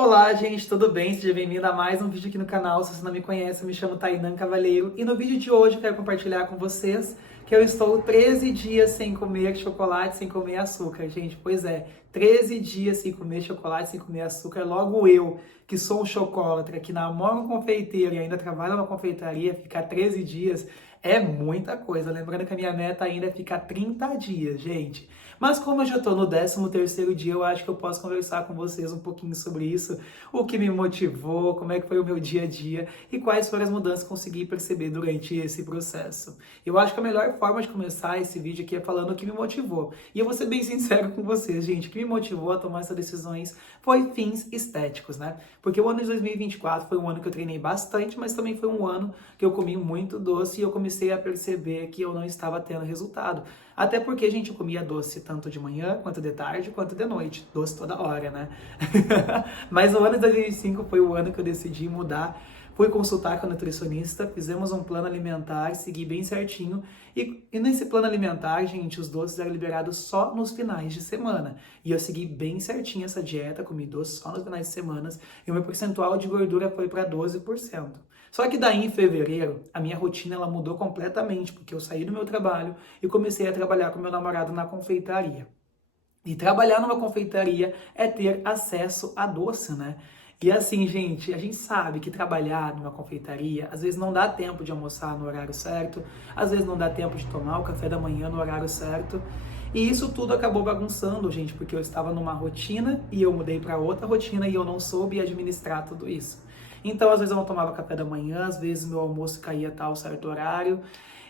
Olá, gente, tudo bem? Seja bem-vindo a mais um vídeo aqui no canal. Se você não me conhece, eu me chamo Tainan Cavalheiro e no vídeo de hoje eu quero compartilhar com vocês que eu estou 13 dias sem comer chocolate, sem comer açúcar, gente. Pois é, 13 dias sem comer chocolate, sem comer açúcar. Logo eu, que sou um chocolatra, que namoro um confeiteiro e ainda trabalho numa confeitaria, ficar 13 dias é muita coisa. Lembrando que a minha meta ainda é ficar 30 dias, gente. Mas como eu já estou no 13º dia, eu acho que eu posso conversar com vocês um pouquinho sobre isso, o que me motivou, como é que foi o meu dia a dia e quais foram as mudanças que consegui perceber durante esse processo. Eu acho que a melhor forma de começar esse vídeo aqui é falando o que me motivou. E eu vou ser bem sincero com vocês, gente, o que me motivou a tomar essas decisões foi fins estéticos, né? Porque o ano de 2024 foi um ano que eu treinei bastante, mas também foi um ano que eu comi muito doce e eu comecei a perceber que eu não estava tendo resultado. Até porque, gente, eu comia doce tanto de manhã, quanto de tarde, quanto de noite. Doce toda hora, né? Mas o ano de 2005 foi o ano que eu decidi mudar. Fui consultar com a nutricionista, fizemos um plano alimentar, segui bem certinho. E nesse plano alimentar, gente, os doces eram liberados só nos finais de semana. E eu segui bem certinho essa dieta, comi doces só nos finais de semana. E o meu percentual de gordura foi para 12%. Só que daí em fevereiro, a minha rotina ela mudou completamente, porque eu saí do meu trabalho e comecei a trabalhar com meu namorado na confeitaria. E trabalhar numa confeitaria é ter acesso a doce, né? E assim, gente, a gente sabe que trabalhar numa confeitaria, às vezes não dá tempo de almoçar no horário certo, às vezes não dá tempo de tomar o café da manhã no horário certo. E isso tudo acabou bagunçando, gente, porque eu estava numa rotina e eu mudei para outra rotina e eu não soube administrar tudo isso. Então, às vezes eu não tomava café da manhã, às vezes meu almoço caía a tal certo horário,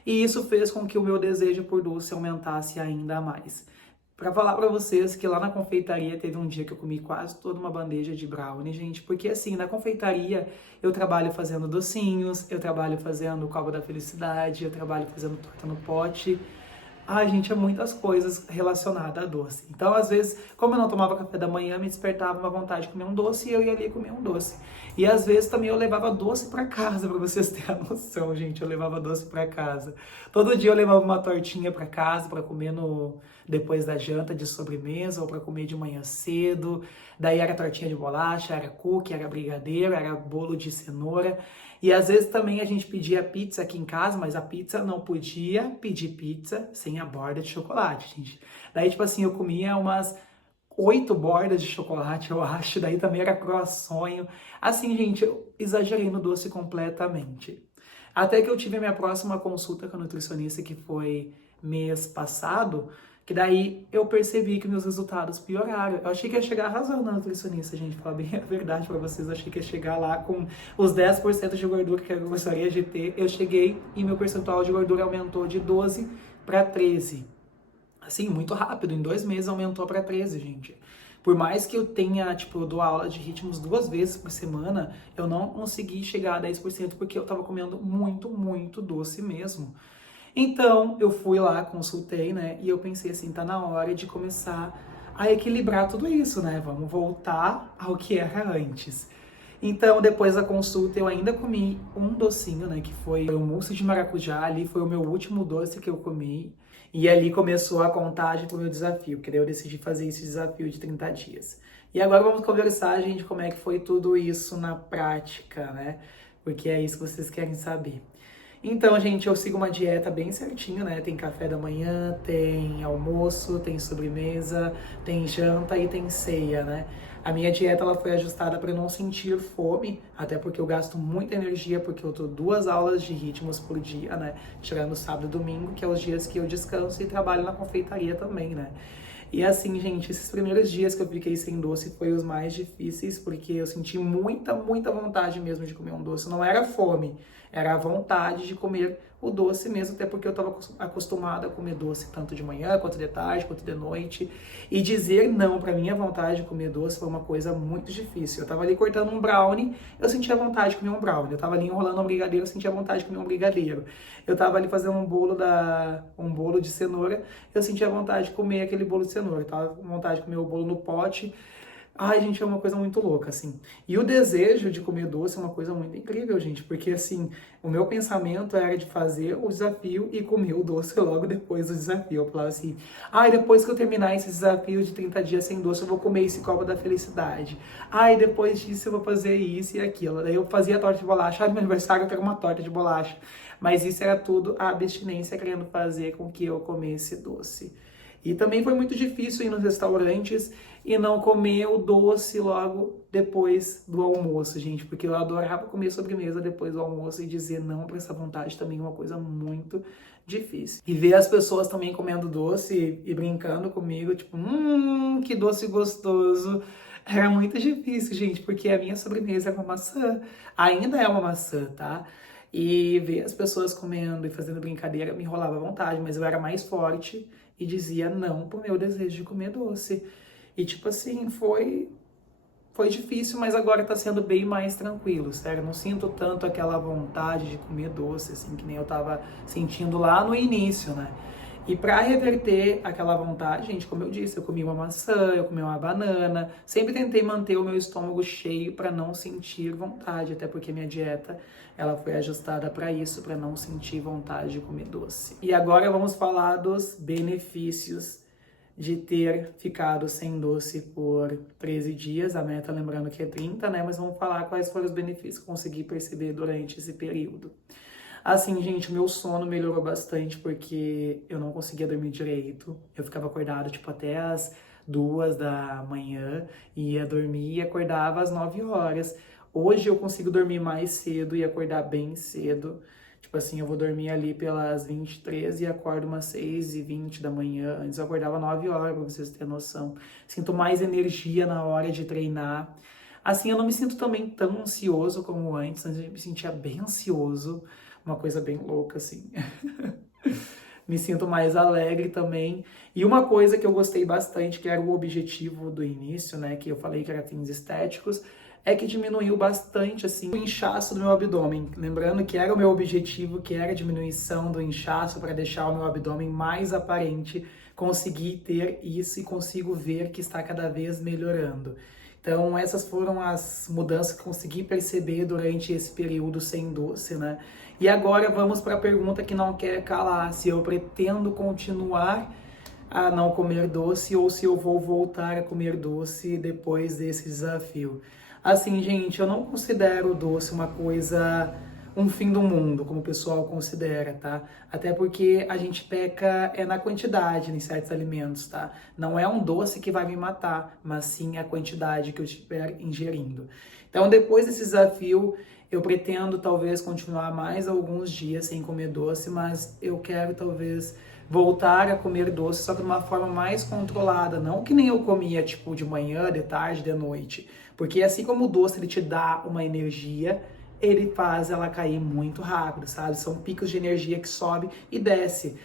e isso fez com que o meu desejo por doce aumentasse ainda mais. Pra falar pra vocês que lá na confeitaria teve um dia que eu comi quase toda uma bandeja de brownie, gente, porque assim, na confeitaria eu trabalho fazendo docinhos, eu trabalho fazendo o copo da felicidade, eu trabalho fazendo torta no pote. Ai, gente, é muitas coisas relacionadas a doce. Então, às vezes, como eu não tomava café da manhã, me despertava uma vontade de comer um doce e eu ia ali comer um doce. E às vezes também eu levava doce para casa, para vocês terem a noção, gente. Eu levava doce para casa. Todo dia eu levava uma tortinha para casa para comer no depois da janta de sobremesa ou para comer de manhã cedo. Daí era tortinha de bolacha, era cookie, era brigadeiro, era bolo de cenoura. E às vezes também a gente pedia pizza aqui em casa, mas a pizza não podia pedir pizza sem a borda de chocolate, gente. Daí, tipo assim, eu comia umas 8 bordas de chocolate, eu acho. Daí também era croissant. Assim, gente, eu exagerei no doce completamente. Até que eu tive a minha próxima consulta com a nutricionista, que foi mês passado, que daí eu percebi que meus resultados pioraram. Eu achei que ia chegar arrasando na nutricionista, gente. Falar bem a verdade pra vocês. Eu achei que ia chegar lá com os 10% de gordura que eu gostaria de ter. Eu cheguei e meu percentual de gordura aumentou de 12 para 13. Assim, muito rápido. Em 2 meses aumentou para 13, gente. Por mais que eu tenha, tipo, eu dou aula de ritmos 2 vezes por semana, eu não consegui chegar a 10% porque eu tava comendo muito, muito doce mesmo. Então, eu fui lá, consultei, né? E eu pensei assim, tá na hora de começar a equilibrar tudo isso, né? Vamos voltar ao que era antes. Então, depois da consulta, eu ainda comi um docinho, né? Que foi o mousse de maracujá. Ali foi o meu último doce que eu comi. E ali começou a contagem pro meu desafio, porque daí eu decidi fazer esse desafio de 30 dias. E agora vamos conversar, gente, como é que foi tudo isso na prática, né? Porque é isso que vocês querem saber. Então, gente, eu sigo uma dieta bem certinho, né? Tem café da manhã, tem almoço, tem sobremesa, tem janta e tem ceia, né? A minha dieta ela foi ajustada para não sentir fome, até porque eu gasto muita energia, porque eu dou 2 aulas de ritmos por dia, né? Tirando sábado e domingo, que é os dias que eu descanso e trabalho na confeitaria também, né? E assim, gente, esses primeiros dias que eu fiquei sem doce foi os mais difíceis, porque eu senti muita, muita vontade mesmo de comer um doce. Não era fome, era a vontade de comer o doce mesmo, até porque eu estava acostumada a comer doce tanto de manhã, quanto de tarde, quanto de noite. E dizer não para minha vontade de comer doce foi uma coisa muito difícil. Eu estava ali cortando um brownie, eu sentia vontade de comer um brownie. Eu estava ali enrolando um brigadeiro, eu sentia vontade de comer um brigadeiro. Eu estava ali fazendo um bolo de cenoura, eu sentia vontade de comer aquele bolo de cenoura. Eu tava com vontade de comer o bolo no pote. Ai, gente, é uma coisa muito louca, assim. E o desejo de comer doce é uma coisa muito incrível, gente, porque, assim, o meu pensamento era de fazer o desafio e comer o doce logo depois do desafio. Eu falava assim, ai, depois que eu terminar esse desafio de 30 dias sem doce, eu vou comer esse copo da felicidade. Ai, depois disso eu vou fazer isso e aquilo. Daí eu fazia a torta de bolacha. Ai, no meu aniversário eu quero uma torta de bolacha. Mas isso era tudo a abstinência querendo fazer com que eu comesse doce. E também foi muito difícil ir nos restaurantes e não comer o doce logo depois do almoço, gente, porque eu adorava comer sobremesa depois do almoço e dizer não para essa vontade também é uma coisa muito difícil. E ver as pessoas também comendo doce e brincando comigo, tipo, que doce gostoso. Era muito difícil, gente, porque a minha sobremesa é uma maçã. Ainda é uma maçã, tá? E ver as pessoas comendo e fazendo brincadeira me enrolava à vontade, mas eu era mais forte e dizia não pro meu desejo de comer doce. E tipo assim, foi difícil, mas agora tá sendo bem mais tranquilo, sério. Eu não sinto tanto aquela vontade de comer doce, assim, que nem eu tava sentindo lá no início, né? E para reverter aquela vontade, gente, como eu disse, eu comi uma maçã, eu comi uma banana, sempre tentei manter o meu estômago cheio para não sentir vontade, até porque minha dieta ela foi ajustada para isso, para não sentir vontade de comer doce. E agora vamos falar dos benefícios de ter ficado sem doce por 13 dias, a meta lembrando que é 30, né? Mas vamos falar quais foram os benefícios que consegui perceber durante esse período. Assim, gente, o meu sono melhorou bastante porque eu não conseguia dormir direito. Eu ficava acordado, tipo, até as 2 da manhã, ia dormir e acordava às 9 horas. Hoje eu consigo dormir mais cedo e acordar bem cedo. Tipo assim, eu vou dormir ali pelas 23 e acordo umas 6h20 da manhã. Antes eu acordava 9 horas, pra vocês terem noção. Sinto mais energia na hora de treinar. Assim, eu não me sinto também tão ansioso como antes. Antes eu me sentia bem ansioso. Uma coisa bem louca, assim. Me sinto mais alegre também. E uma coisa que eu gostei bastante, que era o objetivo do início, né? Que eu falei que era fins estéticos, é que diminuiu bastante, assim, o inchaço do meu abdômen. Lembrando que era o meu objetivo, que era a diminuição do inchaço para deixar o meu abdômen mais aparente. Consegui ter isso e consigo ver que está cada vez melhorando. Então, essas foram as mudanças que consegui perceber durante esse período sem doce, né? E agora vamos para a pergunta que não quer calar: se eu pretendo continuar a não comer doce ou se eu vou voltar a comer doce depois desse desafio. Assim, gente, eu não considero o doce uma coisa, um fim do mundo, como o pessoal considera, tá? Até porque a gente peca na quantidade em certos alimentos, tá? Não é um doce que vai me matar, mas sim a quantidade que eu estiver ingerindo. Então, depois desse desafio, eu pretendo talvez continuar mais alguns dias sem comer doce, mas eu quero talvez voltar a comer doce, só que de uma forma mais controlada, não que nem eu comia, tipo, de manhã, de tarde, de noite. Porque assim como o doce, ele te dá uma energia, ele faz ela cair muito rápido, sabe? São picos de energia que sobe e desce.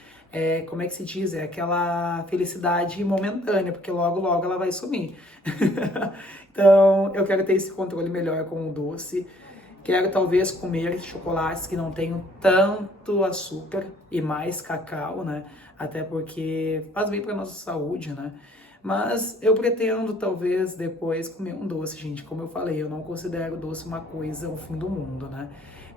Como é que se diz? É aquela felicidade momentânea, porque logo, logo ela vai sumir. Então, eu quero ter esse controle melhor com o doce. Quero talvez comer chocolates que não tenham tanto açúcar e mais cacau, né? Até porque faz bem para nossa saúde, né? Mas eu pretendo talvez depois comer um doce, gente. Como eu falei, eu não considero doce uma coisa, o fim do mundo, né?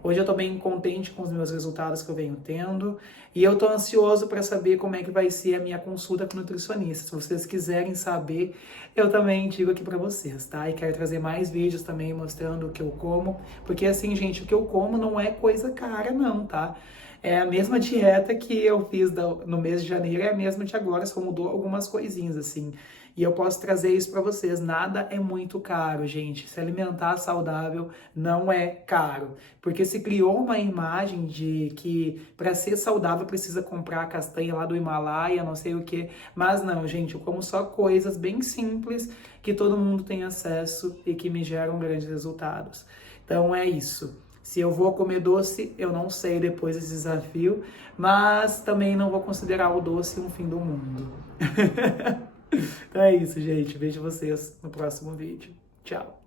Hoje eu tô bem contente com os meus resultados que eu venho tendo e eu tô ansioso para saber como é que vai ser a minha consulta com o nutricionista. Se vocês quiserem saber, eu também digo aqui para vocês, tá? E quero trazer mais vídeos também mostrando o que eu como, porque assim, gente, o que eu como não é coisa cara não, tá? É a mesma dieta que eu fiz no mês de janeiro, é a mesma de agora, só mudou algumas coisinhas, assim. E eu posso trazer isso para vocês. Nada é muito caro, gente. Se alimentar saudável não é caro. Porque se criou uma imagem de que para ser saudável precisa comprar castanha lá do Himalaia, não sei o quê. Mas não, gente, eu como só coisas bem simples que todo mundo tem acesso e que me geram grandes resultados. Então é isso. Se eu vou comer doce, eu não sei depois desse desafio, mas também não vou considerar o doce um fim do mundo. Então é isso, gente. Vejo vocês no próximo vídeo. Tchau!